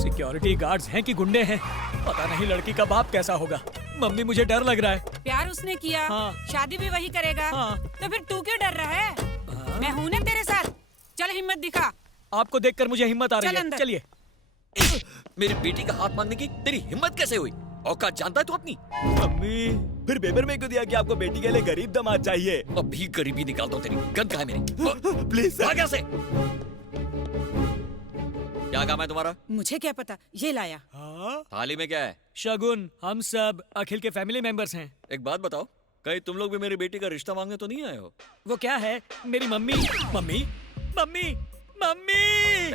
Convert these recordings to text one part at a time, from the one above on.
Security guards हैं कि गुंडे हैं, पता नहीं लड़की का बाप कैसा होगा। मम्मी मुझे डर लग रहा है। प्यार उसने किया, हाँ। शादी भी वही करेगा, हाँ। तो फिर तू क्यों डर रहा है? हाँ। मैं हूँ ना तेरे साथ, चल हिम्मत दिखा। आपको देखकर मुझे हिम्मत आ रही चल है। अंदर। चलिए। मेरी बेटी का हाथ मांगने की तेरी हिम्मत कैसे हुई? औकात जानता है तू अपनी? मम्मी फिर पेपर में क्यों दिया कि आपको बेटी के लिए गरीब दामाद चाहिए? अभी गरीबी निकालता हूँ तेरी। गन कहाँ है मेरी? Please sir. भाग यहाँ से। क्या काम है तुम्हारा? मुझे क्या पता, ये लाया। हाँ? थाली में क्या है? शगुन, हम सब अखिल के फैमिली मेंबर्स हैं। एक बात बताओ, कहीं तुम लोग भी मेरी बेटी का रिश्ता मांगने तो नहीं आए हो? वो क्या है, मेरी मम्मी मम्मी मम्मी मम्मी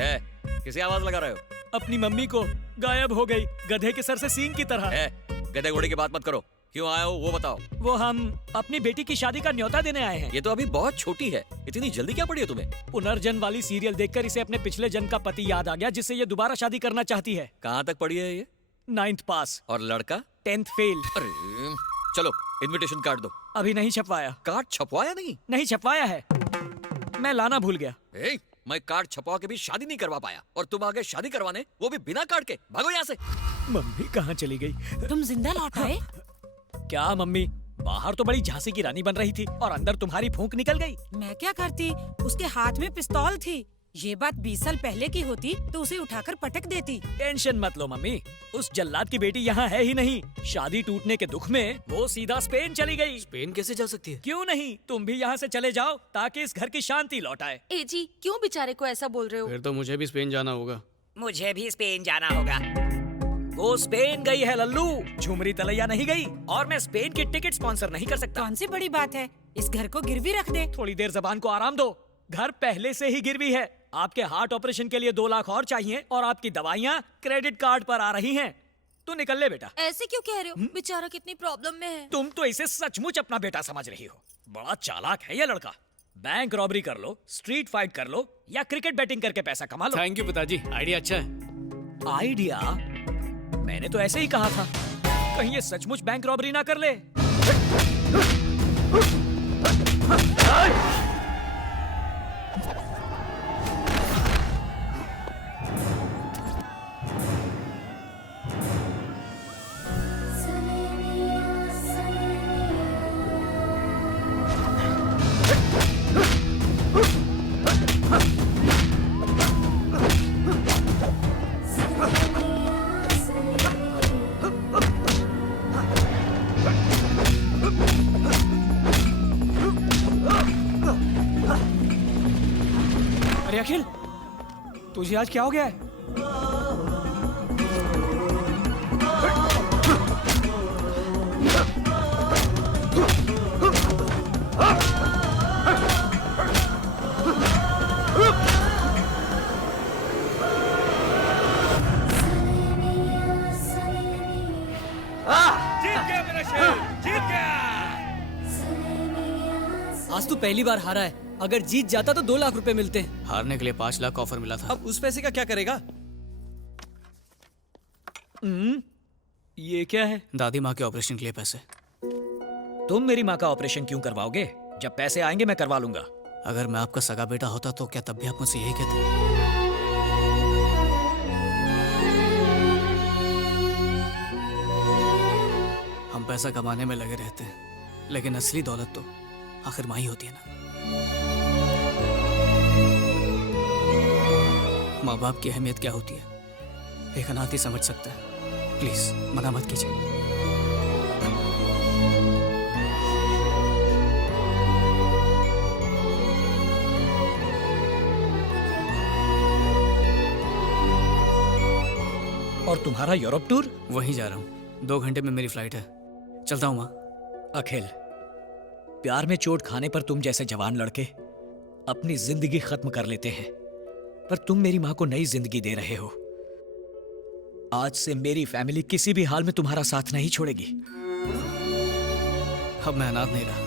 ए, किसी आवाज लगा रहे हो? अपनी मम्मी को गायब हो गई, गधे के सर से सींग की तरह। ए, गधे घोड़े की बात मत करो। क्यों आए हो वो बताओ। वो हम अपनी बेटी की शादी का न्योता देने आए हैं। ये तो अभी बहुत छोटी है, इतनी जल्दी क्या पड़ी है तुम्हें? पुनर्जन्म वाली सीरियल देखकर इसे अपने पिछले जन्म का पति याद आ गया, जिससे ये दोबारा शादी करना चाहती है। कहाँ तक पड़ी है ये? 9th पास, और लड़का? 10th fail. अरे चलो इनविटेशन कार्ड दो। अभी नहीं छपवाया। कार्ड छपवाया नहीं? नहीं छपवाया है, मैं लाना भूल गया। ए, मैं कार्ड छपवा के भी शादी नहीं करवा पाया और तुम आगे शादी करवाने, वो भी बिना कार्ड के। भागो यहाँ से। मम्मी कहाँ चली गई? तुम जिंदा लौट आए? क्या मम्मी, बाहर तो बड़ी झांसी की रानी बन रही थी और अंदर तुम्हारी फूंक निकल गई। मैं क्या करती, उसके हाथ में पिस्तौल थी। ये बात 20 साल पहले की होती तो उसे उठाकर पटक देती। टेंशन मत लो मम्मी, उस जल्लाद की बेटी यहाँ है ही नहीं। शादी टूटने के दुख में वो सीधा स्पेन चली गई। स्पेन कैसे जा सकती है? क्यों नहीं, तुम भी यहाँ से चले जाओ ताकि इस घर की शांति लौट आए। ए जी, क्यों बेचारे को ऐसा बोल रहे हो? फिर तो मुझे भी स्पेन जाना होगा। मुझे भी स्पेन जाना होगा। वो स्पेन गई है लल्लू, झुमरी तलैया नहीं गई। और मैं स्पेन की टिकट स्पॉन्सर नहीं कर सकता। कौन सी बड़ी बात है, इस घर को गिरवी रख दे। थोड़ी देर जबान को आराम दो, घर पहले से ही गिरवी है। आपके हार्ट ऑपरेशन के लिए 2 लाख और चाहिए और आपकी दवाइयाँ क्रेडिट कार्ड पर आ रही हैं। तू निकल ले बेटा। ऐसे क्यों कह रहे हो? बेचारा कितनी प्रॉब्लम में है। तुम तो इसे सचमुच अपना बेटा समझ रही हो। बड़ा चालाक है ये लड़का। बैंक रॉबरी कर लो, स्ट्रीट फाइट कर लो या क्रिकेट बैटिंग करके पैसा कमा लो। थैंक यू पिताजी, आइडिया अच्छा है। आइडिया? मैंने तो ऐसे ही कहा था, कहीं ये सचमुच बैंक रॉबरी ना कर ले। अरे अखिल, तुझे आज क्या हो गया है? जीत गया मेरा शेर, जीत गया। आज तू पहली बार हारा है, अगर जीत जाता तो 2 लाख रुपए मिलते हैं। हारने के लिए 5 लाख ऑफर मिला था। अब उस पैसे का क्या करेगा? ये क्या है? दादी माँ के ऑपरेशन के लिए पैसे। तुम मेरी माँ का ऑपरेशन क्यों करवाओगे? जब पैसे आएंगे मैं करवा लूंगा। अगर मैं आपका सगा बेटा होता तो क्या तब भी आप मुझसे यही कहते? हम पैसा कमाने में लगे रहते हैं, लेकिन असली दौलत तो आखिर माँ ही होती है ना। माँ बाप की अहमियत क्या होती है एक अनाथ ही समझ सकता है। प्लीज मना मत कीजिए। और तुम्हारा यूरोप टूर? वहीं जा रहा हूँ, 2 घंटे में मेरी फ्लाइट है। चलता हूँ माँ। अखिल, प्यार में चोट खाने पर तुम जैसे जवान लड़के अपनी जिंदगी खत्म कर लेते हैं, पर तुम मेरी माँ को नई जिंदगी दे रहे हो। आज से मेरी फैमिली किसी भी हाल में तुम्हारा साथ नहीं छोड़ेगी। अब मैं अनाथ नहीं रहा।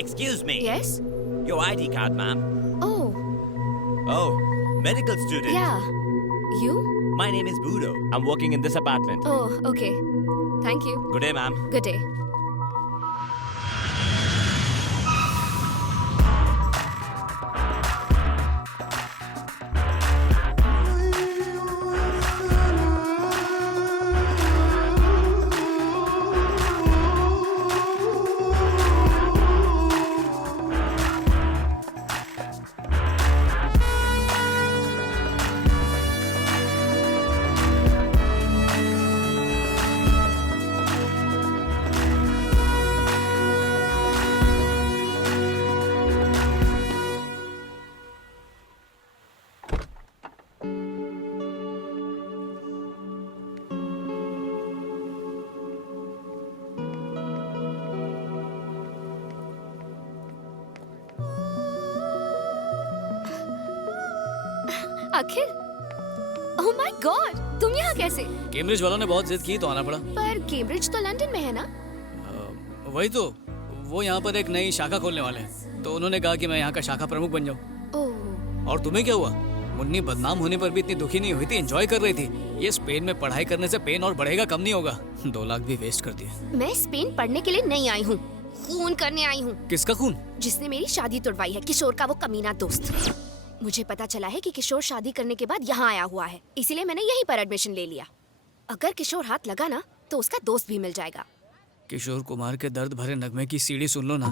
Excuse me. Yes? Your ID card, ma'am. Oh, Oh, medical student. yeah. You? My name is Budo. I'm working in this apartment. Oh, okay. Thank you. Good day, ma'am. Good day. Akhil, oh my God, तुम यहाँ कैसे? Cambridge वालों ने बहुत जिद की तो आना पड़ा। पर कैम्ब्रिज तो लंदन में है ना? वही तो, वो यहाँ पर एक नई शाखा खोलने वाले हैं, तो उन्होंने कहा कि मैं यहाँ का शाखा प्रमुख बन जाऊँ। ओह, और तुम्हें क्या हुआ? मुन्नी बदनाम होने पर भी इतनी दुखी नहीं हुई थी, एंजॉय कर रही थी। ये स्पेन में पढ़ाई करने से पेन और बढ़ेगा, कम नहीं होगा। 2 लाख भी वेस्ट कर दिए। मैं स्पेन पढ़ने के लिए नहीं आई हूँ, खून करने आई हूँ। किसका खून? जिसने मेरी शादी तुड़वाई है, किशोर का वो कमीना दोस्त। मुझे पता चला है कि किशोर शादी करने के बाद यहाँ आया हुआ है, इसीलिए मैंने यहीं पर एडमिशन ले लिया। अगर किशोर हाथ लगा ना तो उसका दोस्त भी मिल जाएगा। किशोर कुमार के दर्द भरे नगमे की सीढ़ी सुन लो ना।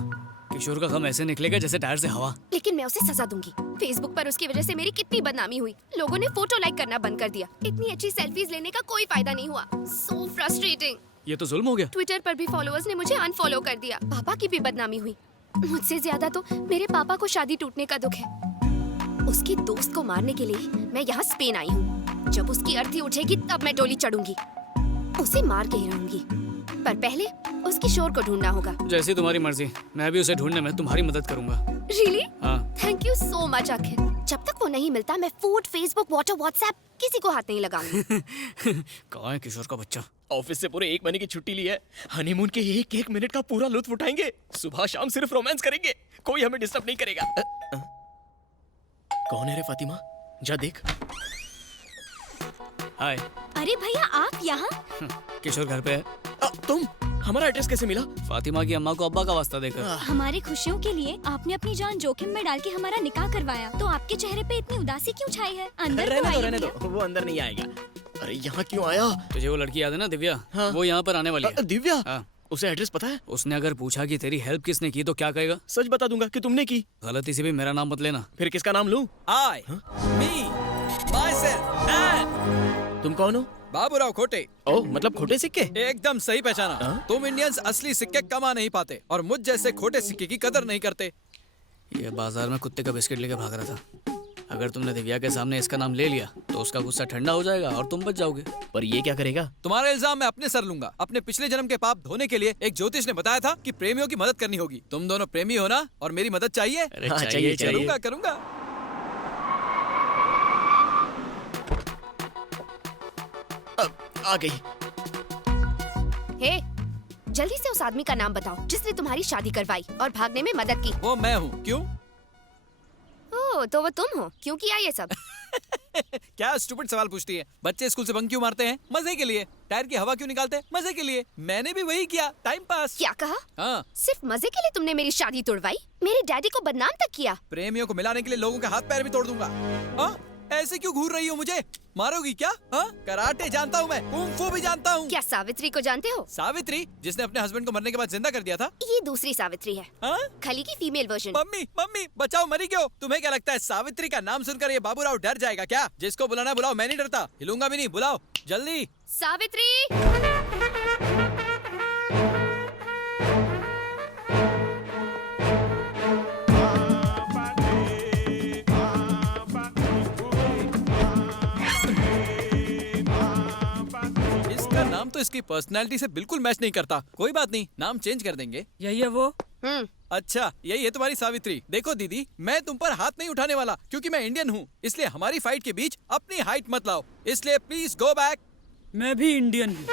किशोर का गम ऐसे निकलेगा जैसे टायर से हवा। लेकिन मैं उसे सजा दूंगी। फेसबुक पर उसकी वजह से मेरी कितनी बदनामी हुई। लोगों ने फोटो लाइक करना बंद कर दिया। इतनी अच्छी सेल्फीज लेने का कोई फायदा नहीं हुआ। So frustrating. ये तो जुल्म हो गया। ट्विटर पर भी फॉलोअर्स ने मुझे अनफॉलो कर दिया। पापा की भी बदनामी हुई। मुझसे ज्यादा तो मेरे पापा को शादी टूटने का दुख है। उसके दोस्त को मारने के लिए मैं यहाँ स्पेन आई हूँ। जब उसकी अर्थी उठेगी तब मैं डोली चढ़ूंगी। उसे मार के ही रहूंगी, पर पहले उस किशोर को ढूंढना होगा। जैसी तुम्हारी मर्जी, मैं भी उसे ढूंढने में तुम्हारी मदद करूंगा। रियली? हाँ। थैंक यू सो मच अखिल। जब तक वो नहीं मिलता मैं फूड, फेसबुक, व्हाट्सएप किसी को हाथ नहीं लगाऊंगी। कहाँ है किशोर का बच्चा? ऑफिस से पूरे 1 महीने की छुट्टी ली है। हनीमून के 1-1 मिनट का पूरा लुत्फ उठाएंगे। सुबह शाम सिर्फ रोमांस करेंगे। कोई हमें डिस्टर्ब नहीं करेगा। कौन है रे फातिमा? जा देख। हाय। अरे भैया आप यहाँ? किशोर घर पे है। तुम? हमारा एड्रेस कैसे मिला? फातिमा की अम्मा को अब्बा का वास्ता देकर। हमारी खुशियों के लिए आपने अपनी जान जोखिम में डाल के हमारा निकाह करवाया, तो आपके चेहरे पे इतनी उदासी क्यों छाई है? अंदर तो आइए रहने भैया। दो, वो अंदर नहीं आएगा। अरे यहाँ क्यों आया? तुझे वो लड़की याद है ना, दिव्या? हाँ। वो यहाँ पर आने वाली है। दिव्या? हाँ। उसे एड्रेस पता है? उसने अगर पूछा कि तेरी हेल्प किसने की तो क्या कहेगा? सच बता दूंगा कि तुमने की। गलती से भी मेरा नाम मत लेना। फिर किसका नाम लूं? I, me, myself, and तुम कौन हो? बाबूराव खोटे। ओ, मतलब खोटे सिक्के? एकदम सही पहचाना। हाँ? तुम इंडियंस असली सिक्के कमा नहीं पाते और मुझ जैसे खोटे सिक्के की कदर नहीं करते। ये बाजार में कुत्ते का बिस्किट लेके भाग रहा था। अगर तुमने दिव्या के सामने इसका नाम ले लिया तो उसका गुस्सा ठंडा हो जाएगा और तुम बच जाओगे। पर ये क्या करेगा? तुम्हारा इल्जाम मैं अपने सर लूंगा। अपने पिछले जन्म के पाप धोने के लिए एक ज्योतिष ने बताया था कि प्रेमियों की मदद करनी होगी। तुम दोनों प्रेमी हो ना, और मेरी मदद चाहिए? अरे हाँ, चाहिए चाहिए। करूंगा करूंगा। आ गई। हे, जल्दी से उस आदमी का नाम बताओ जिसने तुम्हारी शादी करवाई और भागने में मदद की। वो मैं हूँ। क्यों? ओह, तो वो तुम हो। क्यों किया ये सब? क्या स्टूपिड सवाल पूछती है? बच्चे स्कूल से बंक क्यों मारते हैं? मजे के लिए। टायर की हवा क्यों निकालते हैं? मजे के लिए। मैंने भी वही किया, टाइम पास। क्या कहा? हाँ। सिर्फ मजे के लिए तुमने मेरी शादी तोड़वाई? मेरे डैडी को बदनाम तक किया? प्रेमियों को मिलाने के लिए लोगों के हाथ पैर भी तोड़ दूंगा। हाँ? ऐसे क्यों घूर रही हो? मुझे मारोगी क्या? हाँ? कराटे जानता हूँ मैं, कुंग-फू भी जानता हूँ। क्या सावित्री को जानते हो? सावित्री, जिसने अपने हस्बैंड को मरने के बाद जिंदा कर दिया था? ये दूसरी सावित्री है। हाँ? खली की फीमेल वर्जन। मम्मी मम्मी बचाओ, मरी क्यों? तुम्हें क्या लगता है सावित्री का नाम सुनकर ये बाबूराव डर जाएगा क्या? जिसको बुलाना बुलाओ, मैं नहीं डरता। हिलूंगा भी नहीं। बुलाओ जल्दी। सावित्री! इसका नाम तो इसकी पर्सनैलिटी से बिल्कुल मैच नहीं करता। कोई बात नहीं, नाम चेंज कर देंगे। यही है वो। अच्छा, यही है तुम्हारी सावित्री। देखो दीदी, मैं तुम पर हाथ नहीं उठाने वाला क्योंकि मैं इंडियन हूँ। इसलिए हमारी फाइट के बीच अपनी हाइट मत लाओ। इसलिए प्लीज गो बैक। मैं भी इंडियन हूँ।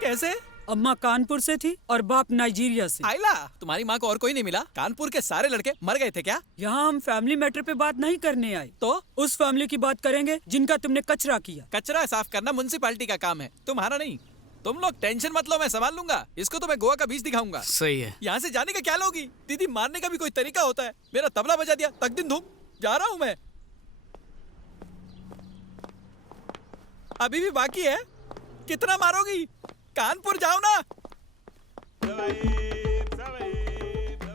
कैसे? अम्मा कानपुर से थी और बाप नाइजीरिया से। आइला, तुम्हारी माँ को और कोई नहीं मिला? कानपुर के सारे लड़के मर गए थे क्या? यहाँ हम फैमिली मैटर पे बात नहीं करने आए, तो उस फैमिली की बात करेंगे जिनका तुमने कचरा किया। कचरा साफ करना म्युनिसिपैलिटी का काम है, तुम्हारा नहीं। तुम लोग टेंशन मत लो, मैं संभाल लूंगा। इसको तो मैं गोवा का बीच दिखाऊंगा। सही है। यहाँ से जाने का क्या लोगी? दीदी मारने का भी कोई तरीका होता है। मेरा तबला बजा दिया, तक दिन धूम। जा रहा हूँ मैं। अभी भी बाकी है। कितना मारोगी? कानपुर जाओ ना,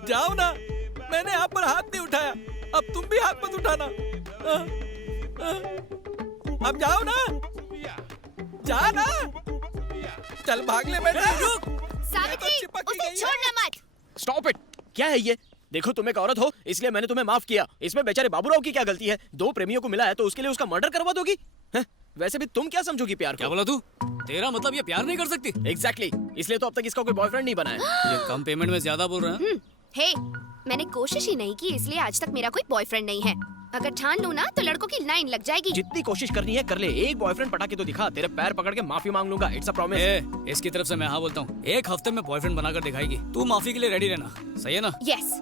जाओ ना। मैंने आप पर हाथ नहीं उठाया, अब तुम भी हाथ मत उठाना। अब जाओ ना, जा ना। चल भाग ले बेटा। सावित्री, चिपक ही उसे गई है। छोड़ना मत। Stop it. क्या है ये? देखो तुम एक औरत हो इसलिए मैंने तुम्हें माफ किया। इसमें बेचारे बाबूराव की क्या गलती है? दो प्रेमियों को मिला है तो उसके लिए उसका मर्डर करवा दोगी? हैं? वैसे भी तुम क्या समझोगी प्यार क्या को? बोला तू? तेरा मतलब ये प्यार नहीं कर सकती? एग्जैक्टली इसलिए तो अब तक इसका कोई बॉयफ्रेंड नहीं बना है। ये कम पेमेंट में ज्यादा बोल रहा है। हे, मैंने कोशिश ही नहीं की इसलिए आज तक मेरा कोई बॉयफ्रेंड नहीं है। अगर ठान लूँ ना तो लड़कों की लाइन लग जाएगी। जितनी कोशिश करनी है कर ले। एक बॉयफ्रेंड पटा के तो दिखा। तेरे पैर पकड़ के माफी मांग लूंगा। It's a promise. इसकी तरफ से मैं हाँ बोलता हूँ। एक हफ्ते में बॉयफ्रेंड बनाकर दिखाएगी। तू माफी के लिए रेडी रहना, सही है ना? यस,